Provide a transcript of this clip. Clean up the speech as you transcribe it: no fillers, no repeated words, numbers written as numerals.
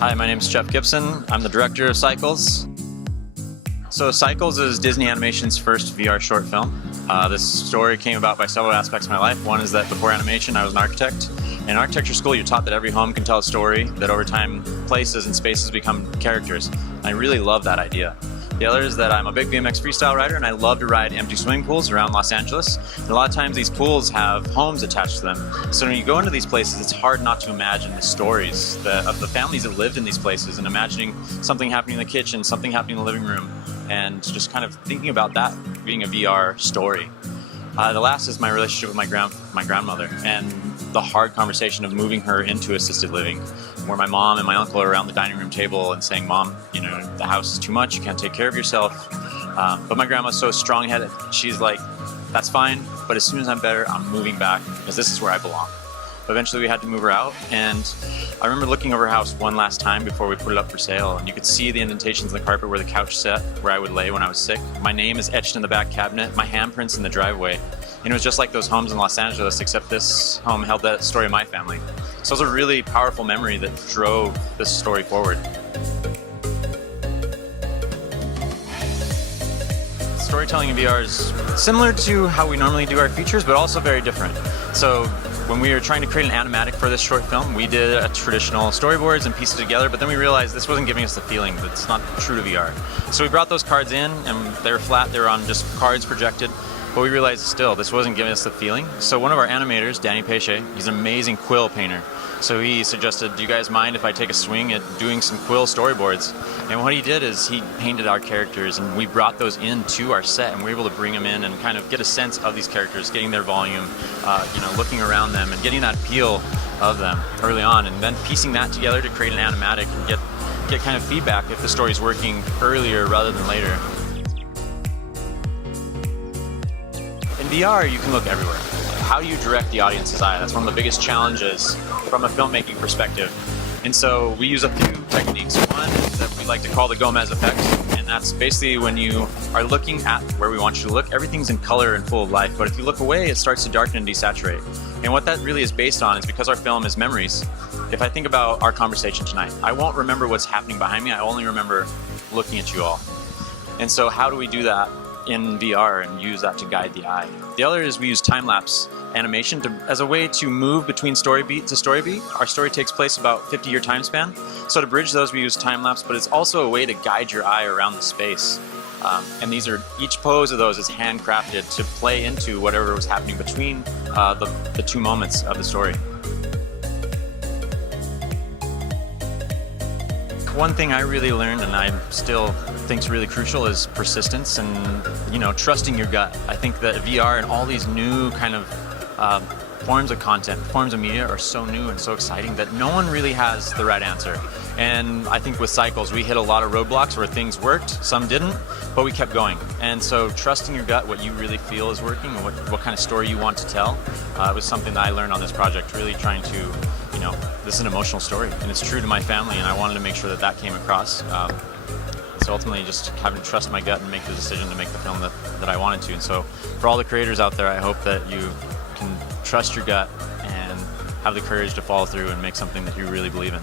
Hi, my name is Jeff Gipson. I'm the director of Cycles. So Cycles is Disney Animation's first VR short film. This story came about by several aspects of my life. One is that before animation, I was an architect. In architecture school, you're taught that every home can tell a story, that over time, places and spaces become characters. I really love that idea. The other is that I'm a big BMX freestyle rider and I love to ride empty swimming pools around Los Angeles. And a lot of times these pools have homes attached to them. So when you go into these places, it's hard not to imagine the stories of the families that lived in these places and imagining something happening in the kitchen, something happening in the living room, and just kind of thinking about that being a VR story. The last is my relationship with my grandmother and the hard conversation of moving her into assisted living, where my mom and my uncle are around the dining room table and saying, "Mom, you know, the house is too much, you can't take care of yourself." But my grandma's so strong-headed, she's like, "That's fine, but as soon as I'm better, I'm moving back because this is where I belong." Eventually we had to move her out, and I remember looking over her house one last time before we put it up for sale, and you could see the indentations in the carpet where the couch sat, where I would lay when I was sick. My name is etched in the back cabinet, my handprints in the driveway, and it was just like those homes in Los Angeles, except this home held that story of my family. So it was a really powerful memory that drove this story forward. Storytelling in VR is similar to how we normally do our features, but also very different. So when we were trying to create an animatic for this short film, we did a traditional storyboards and pieced it together, but then we realized this wasn't giving us the feeling, that it's not true to VR. So we brought those cards in, and they were flat, they were on just cards projected, but we realized still this wasn't giving us the feeling. So one of our animators, Danny Peiche, he's an amazing quill painter. So he suggested, "Do you guys mind if I take a swing at doing some quill storyboards?" And what he did is he painted our characters, and we brought those into our set, and we were able to bring them in and kind of get a sense of these characters, getting their volume, looking around them and getting that feel of them early on, and then piecing that together to create an animatic and get kind of feedback if the story's working earlier rather than later. In VR, you can look everywhere. How do you direct the audience's eye? That's one of the biggest challenges from a filmmaking perspective. And so we use a few techniques. One that we like to call the Gomez effect, and that's basically when you are looking at where we want you to look, everything's in color and full of life, but if you look away, it starts to darken and desaturate. And what that really is based on is because our film is memories. If I think about our conversation tonight, I won't remember what's happening behind me, I only remember looking at you all. And so how do we do that in VR and use that to guide the eye? The other is we use time-lapse animation as a way to move between story beat to story beat. Our story takes place about 50-year time span. So to bridge those, we use time-lapse, but it's also a way to guide your eye around the space. And each pose of those is handcrafted to play into whatever was happening between the two moments of the story. One thing I really learned, and I still think is really crucial, is persistence and trusting your gut. I think that VR and all these new kind of forms of content, forms of media are so new and so exciting that no one really has the right answer. And I think with Cycles, we hit a lot of roadblocks where things worked, some didn't, but we kept going. And so trusting your gut, what you really feel is working, and what kind of story you want to tell, was something that I learned on this project, really trying to, this is an emotional story, and it's true to my family, and I wanted to make sure that came across. So ultimately just having to trust my gut and make the decision to make the film that I wanted to. And so for all the creators out there, I hope that you can trust your gut and have the courage to follow through and make something that you really believe in.